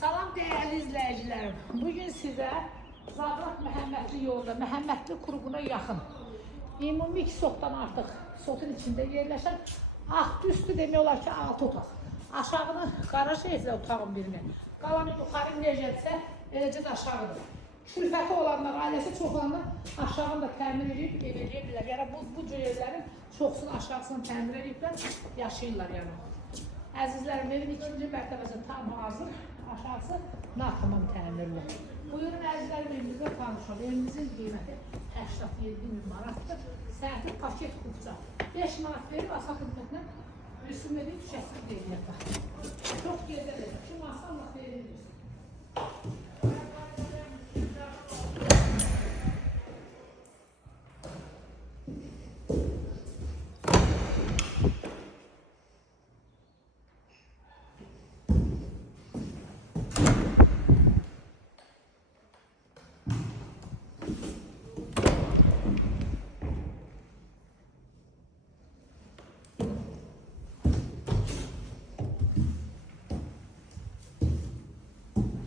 Salam değerli izleyicilerim. Bugün size Zabrat Məhəmmədli yolda, Məhəmmədli qurğuna yaxın, ümumi 2 sotdan artıq sotun içində yerləşən altı üstü demək olar ki 6 otaq. Aşağını qaraj evlə otağın birini. Qalanı yuxarı necədirsə, eləcə də aşağıdır. Külfəti olanlar, ailəsi çox olanlar aşağını da təmir edib ev eləyə bilər. Yəni bu cür evlərin çoxsunu aşağısını təmir ediblər, yaşayırlar yəni. Əzizlərim, evin ikinci mərtəbəsi tam hazır, aşağısı tamam təmirli. Buyurun əzizlərim, evimizdə tanışalım. Evimizin qiyməti 87.000 manatdır. Səhətli paket kupça 5 manat verib, asa xidmətinə rüsum edib, şəkil deyilir. Çox gözəl edib. Şu masanla